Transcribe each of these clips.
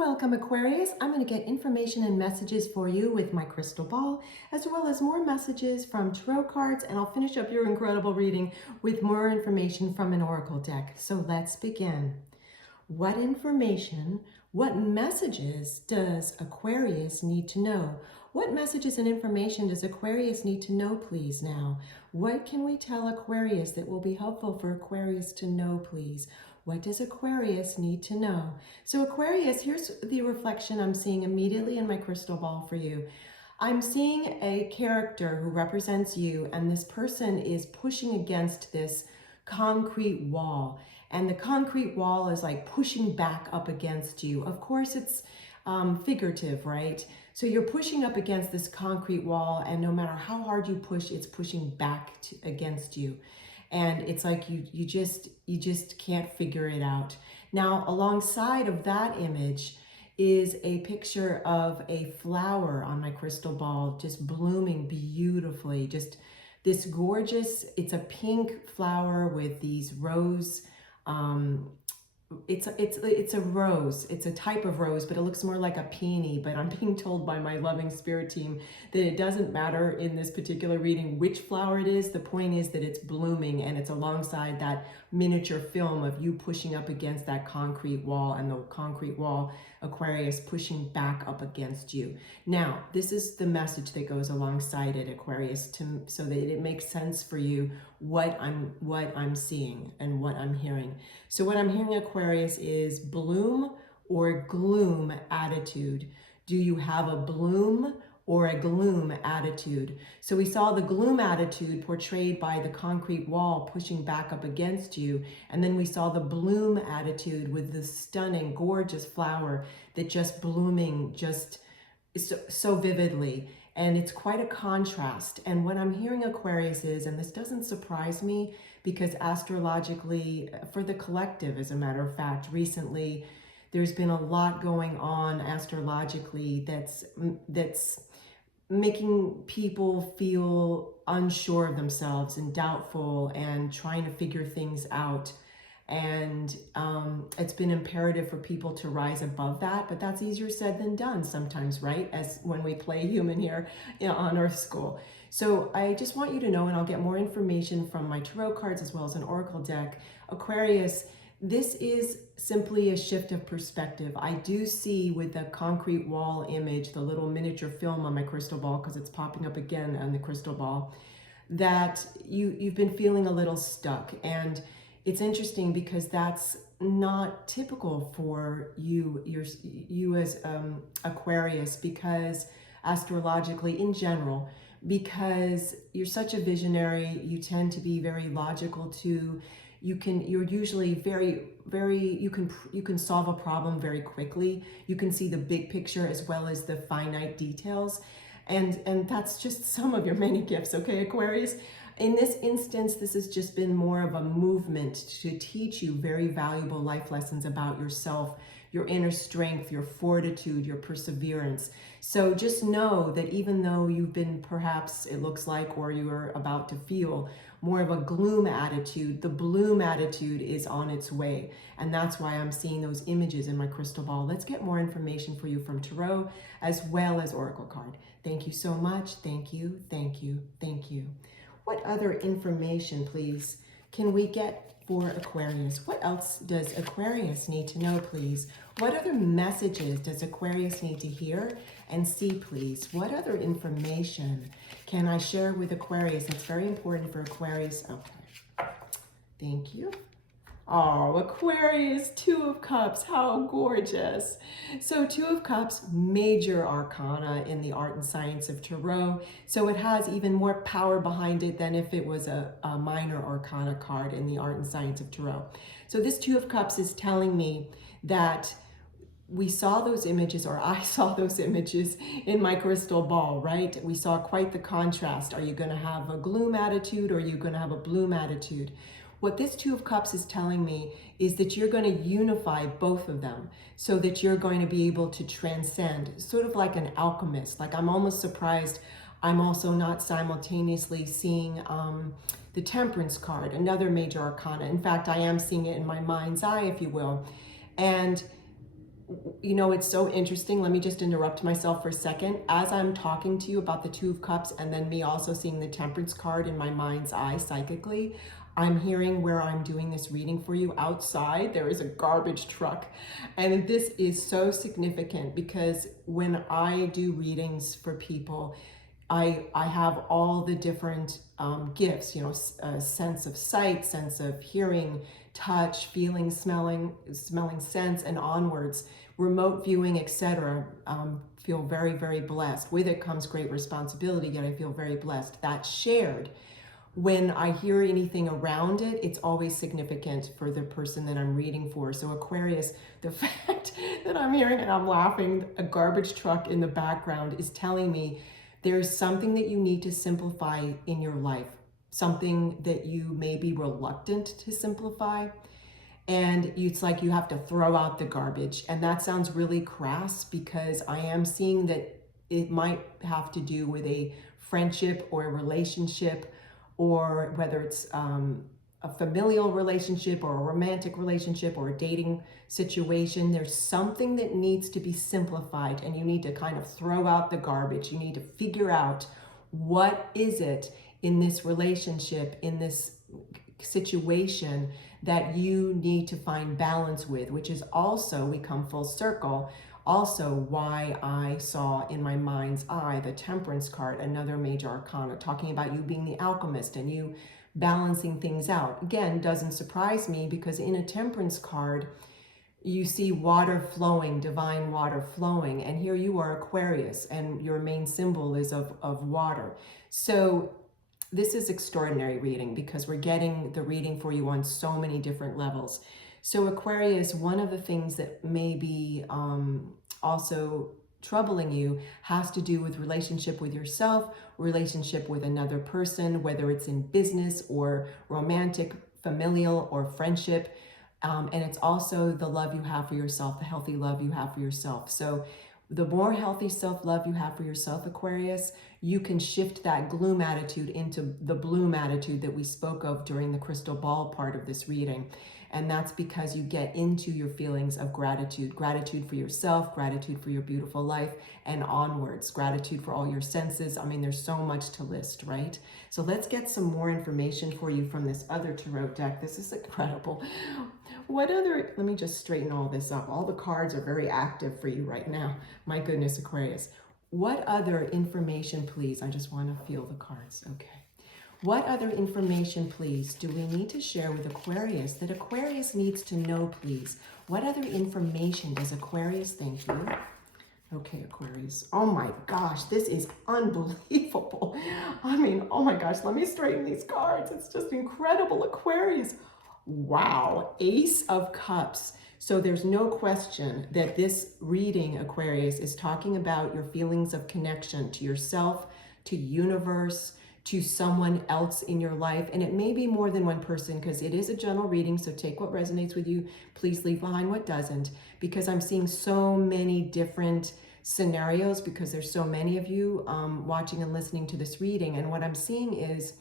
Welcome, Aquarius. I'm going to get information and messages for you with my crystal ball, as well as more messages from tarot cards, and I'll finish up your incredible reading with more information from an oracle deck. So let's begin. What information, what messages does Aquarius need to know? What messages and information does Aquarius need to know, please, now? What can we tell Aquarius that will be helpful for Aquarius to know, please? What does Aquarius need to know? So Aquarius, here's the reflection I'm seeing immediately in my crystal ball for you. I'm seeing a character who represents you, and this person is pushing against this concrete wall. And the concrete wall is like pushing back up against you. Of course, it's figurative, right? So you're pushing up against this concrete wall, and no matter how hard you push, it's pushing back against you. And it's like you just can't figure it out. Now, alongside of that image is a picture of a flower on my crystal ball, just blooming beautifully. Just this gorgeous, it's a pink flower with these rose, it's a rose. It's a type of rose, but it looks more like a peony. But I'm being told by my loving spirit team that it doesn't matter in this particular reading which flower it is. The point is that it's blooming, and it's alongside that miniature film of you pushing up against that concrete wall, and the concrete wall, Aquarius, pushing back up against you. Now, this is the message that goes alongside it, Aquarius, so that it makes sense for you what I'm seeing and what I'm hearing. So what I'm hearing, Aquarius, is bloom or gloom attitude. Do you have a bloom or a gloom attitude? So we saw the gloom attitude portrayed by the concrete wall pushing back up against you. And then we saw the bloom attitude with the stunning, gorgeous flower that just blooming just so vividly. And it's quite a contrast. And what I'm hearing, Aquarius, is, and this doesn't surprise me, because astrologically, for the collective, as a matter of fact, recently, there's been a lot going on astrologically that's making people feel unsure of themselves and doubtful and trying to figure things out. And it's been imperative for people to rise above that, but that's easier said than done sometimes, right? As when we play human here, on Earth School. So I just want you to know, and I'll get more information from my tarot cards as well as an oracle deck. Aquarius, this is simply a shift of perspective. I do see with the concrete wall image, the little miniature film on my crystal ball, because it's popping up again on the crystal ball, that you've been feeling a little stuck. And it's interesting because that's not typical for you as Aquarius, because astrologically in general, because you're such a visionary, you tend to be very logical too. You're usually you can solve a problem very quickly. You can see the big picture as well as the finite details. And that's just some of your many gifts, okay, Aquarius? In this instance, this has just been more of a movement to teach you very valuable life lessons about yourself, your inner strength, your fortitude, your perseverance. So just know that even though you've been, perhaps it looks like, or you're about to feel more of a gloom attitude, the bloom attitude is on its way. And that's why I'm seeing those images in my crystal ball. Let's get more information for you from tarot as well as oracle card. Thank you so much. Thank you, thank you, thank you. What other information, please, can we get for Aquarius? What else does Aquarius need to know, please? What other messages does Aquarius need to hear and see, please? What other information can I share with Aquarius that's very important for Aquarius? Okay, thank you. Oh, Aquarius, Two of Cups, how gorgeous. So Two of Cups, major arcana in the art and science of tarot. So it has even more power behind it than if it was a minor arcana card in the art and science of tarot. So this Two of Cups is telling me that we saw those images, or I saw those images in my crystal ball, right? We saw quite the contrast. Are you going to have a gloom attitude, or are you going to have a bloom attitude? What this Two of Cups is telling me is that you're going to unify both of them so that you're going to be able to transcend, sort of like an alchemist. Like, I'm almost surprised I'm also not simultaneously seeing the Temperance card, another major arcana. In fact, I am seeing it in my mind's eye, if you will. And You know, it's so interesting. Let me just interrupt myself for a second. As I'm talking to you about the Two of Cups and then me also seeing the Temperance card in my mind's eye psychically, I'm hearing where I'm doing this reading for you outside, there is a garbage truck. And this is so significant because when I do readings for people, I have all the different gifts, you know, sense of sight, sense of hearing, touch, feeling, smelling, sense, and onwards, remote viewing, etc. Feel very, very blessed. With it comes great responsibility, yet I feel very blessed. That's shared. When I hear anything around it, it's always significant for the person that I'm reading for. So Aquarius, the fact that I'm hearing and I'm laughing, a garbage truck in the background is telling me there's something that you need to simplify in your life, something that you may be reluctant to simplify. And it's like you have to throw out the garbage. And that sounds really crass because I am seeing that it might have to do with a friendship or a relationship, or whether it's a familial relationship or a romantic relationship or a dating situation. There's something that needs to be simplified, and you need to kind of throw out the garbage. You need to figure out what is it in this relationship, in this situation, that you need to find balance with, which is also, we come full circle, also why I saw in my mind's eye the Temperance card, another major arcana, talking about you being the alchemist and you balancing things out. Again, doesn't surprise me because in a Temperance card, you see water flowing, divine water flowing, and here you are Aquarius, and your main symbol is of water. So this is extraordinary reading because we're getting the reading for you on so many different levels. So Aquarius, one of the things that may be also troubling you has to do with relationship with yourself, relationship with another person, whether it's in business or romantic, familial, or friendship. And it's also the love you have for yourself, the healthy love you have for yourself. So the more healthy self-love you have for yourself, Aquarius, you can shift that gloom attitude into the bloom attitude that we spoke of during the crystal ball part of this reading. And that's because you get into your feelings of gratitude. Gratitude for yourself, gratitude for your beautiful life, and onwards. Gratitude for all your senses. I mean, there's so much to list, right? So let's get some more information for you from this other tarot deck. This is incredible. What other, let me just straighten all this up. All the cards are very active for you right now. My goodness, Aquarius. What other information, please? I just want to feel the cards. Okay. What other information, please, do we need to share with Aquarius that Aquarius needs to know, please? What other information does Aquarius, thank you. Okay, Aquarius. Oh my gosh, this is unbelievable. I mean, oh my gosh, let me straighten these cards. It's just incredible, Aquarius. Wow, Ace of Cups. So there's no question that this reading, Aquarius, is talking about your feelings of connection to yourself, to universe, to someone else in your life. And it may be more than one person because it is a general reading. So take what resonates with you. Please leave behind what doesn't, because I'm seeing so many different scenarios because there's so many of you watching and listening to this reading. And what I'm seeing is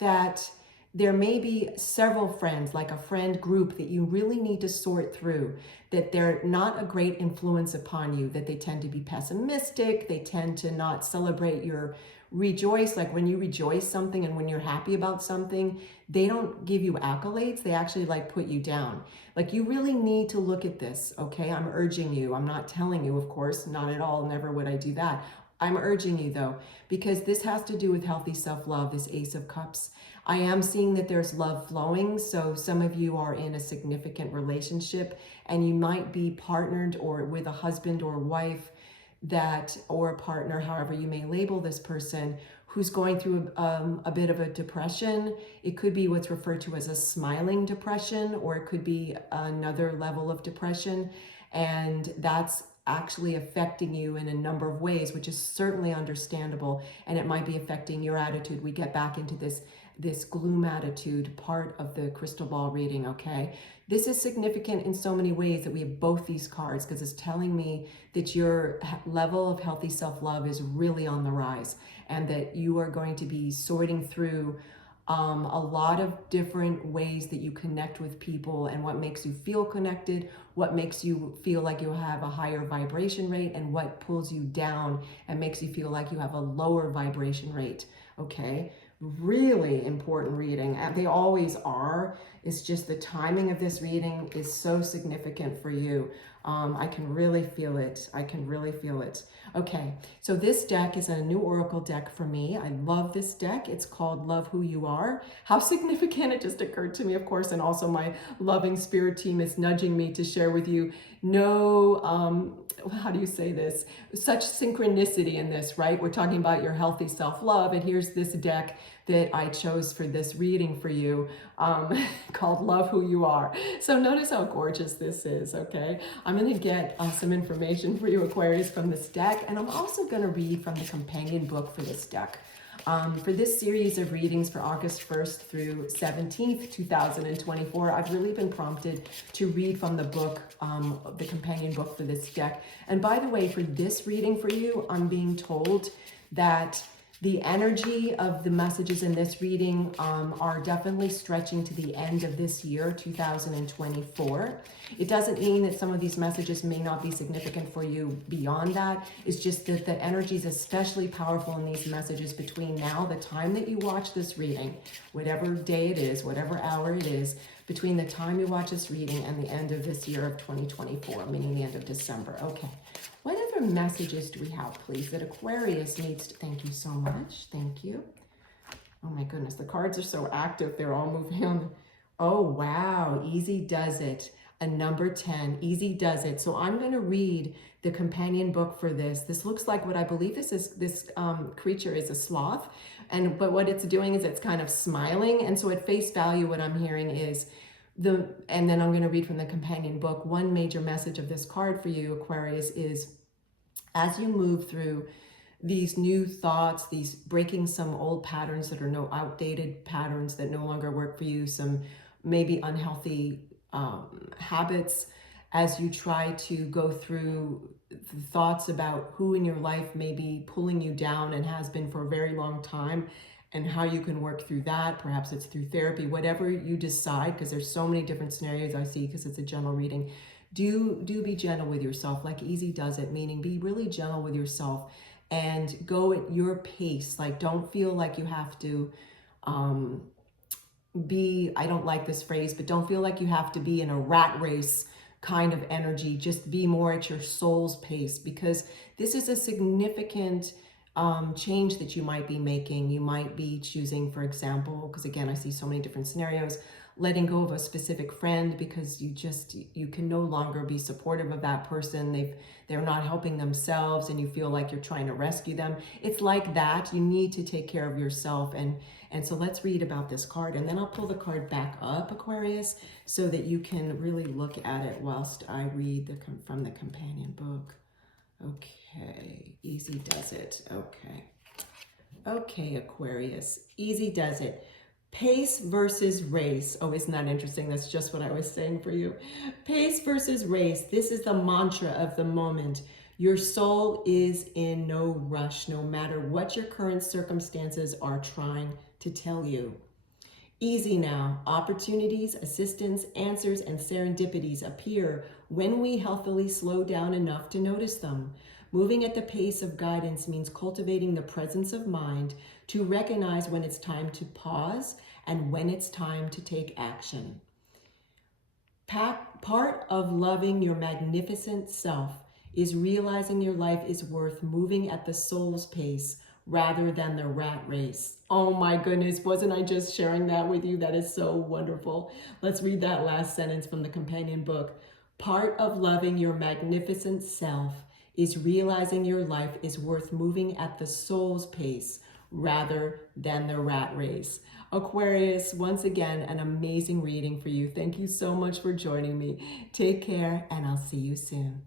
that there may be several friends, like a friend group that you really need to sort through, that they're not a great influence upon you, that they tend to be pessimistic, they tend to not celebrate your rejoice, like when you rejoice something and when you're happy about something, they don't give you accolades, they actually like put you down. Like you really need to look at this, okay? I'm urging you, I'm not telling you, of course, not at all, never would I do that. I'm urging you though, because this has to do with healthy self-love, this Ace of Cups. I am seeing that there's love flowing. So some of you are in a significant relationship and you might be partnered or with a husband or wife that, or a partner, however you may label this person, who's going through a bit of a depression. It could be what's referred to as a smiling depression, or it could be another level of depression. And that's actually affecting you in a number of ways, which is certainly understandable. And it might be affecting your attitude. We get back into this gloom attitude part of the crystal ball reading, okay? This is significant in so many ways that we have both these cards, because it's telling me that your level of healthy self-love is really on the rise and that you are going to be sorting through a lot of different ways that you connect with people and what makes you feel connected, what makes you feel like you have a higher vibration rate, and what pulls you down and makes you feel like you have a lower vibration rate, okay? Really important reading. They always are. It's just the timing of this reading is so significant for you. I can really feel it. I can really feel it. Okay, so this deck is a new oracle deck for me. I love this deck. It's called Love Who You Are. How significant, it just occurred to me, of course, and also my loving spirit team is nudging me to share with you. No, how do you say this? Such synchronicity in this, right? We're talking about your healthy self-love, and here's this deck that I chose for this reading for you, called Love Who You Are. So notice how gorgeous this is, okay? I'm going to get some information for you, Aquarius, from this deck, and I'm also going to read from the companion book for this deck. For this series of readings for August 1st through 17th, 2024, I've really been prompted to read from the book, the companion book for this deck. And by the way, for this reading for you, I'm being told that the energy of the messages in this reading are definitely stretching to the end of this year, 2024. It doesn't mean that some of these messages may not be significant for you beyond that. It's just that the energy is especially powerful in these messages between now, the time that you watch this reading, whatever day it is, whatever hour it is, between the time you watch this reading and the end of this year of 2024, meaning the end of December. Okay. What other messages do we have, please, that Aquarius needs to... Thank you so much. Thank you. Oh, my goodness. The cards are so active. They're all moving on. Oh, wow. Easy does it. A number 10. Easy does it. So I'm going to read the companion book for this. This looks like what I believe this creature is a sloth. But what it's doing is it's kind of smiling. And so at face value, what I'm hearing is... and then I'm going to read from the companion book. One major message of this card for you, Aquarius, is as you move through these new thoughts, these breaking some old patterns that are outdated patterns that no longer work for you, some maybe unhealthy habits, as you try to go through the thoughts about who in your life may be pulling you down and has been for a very long time, and how you can work through that. Perhaps it's through therapy, whatever you decide, because there's so many different scenarios I see, because it's a general reading. Do be gentle with yourself, like Easy does it, meaning be really gentle with yourself and go at your pace. Like, don't feel like you have to I don't like this phrase, but don't feel like you have to be in a rat race kind of energy. Just be more at your soul's pace, because this is a significant change that you might be making. You might be choosing, for example, because again, I see so many different scenarios, letting go of a specific friend because you can no longer be supportive of that person. They're not helping themselves and you feel like you're trying to rescue them. It's like that. You need to take care of yourself. And so let's read about this card, and then I'll pull the card back up, Aquarius, so that you can really look at it whilst I read from the companion book. Okay, Easy does it. Okay, Aquarius, Easy does it. Pace versus race. Oh, isn't that interesting? That's just what I was saying for you. Pace versus race. This is the mantra of the moment. Your soul is in no rush, no matter what your current circumstances are trying to tell you. Easy now. Opportunities, assistance, answers, and serendipities appear when we healthily slow down enough to notice them. Moving at the pace of guidance means cultivating the presence of mind to recognize when it's time to pause and when it's time to take action. Part of loving your magnificent self is realizing your life is worth moving at the soul's pace rather than the rat race. Oh my goodness, wasn't I just sharing that with you? That is so wonderful. Let's read that last sentence from the companion book. Part of loving your magnificent self is realizing your life is worth moving at the soul's pace rather than the rat race. Aquarius, once again, an amazing reading for you. Thank you so much for joining me. Take care, and I'll see you soon.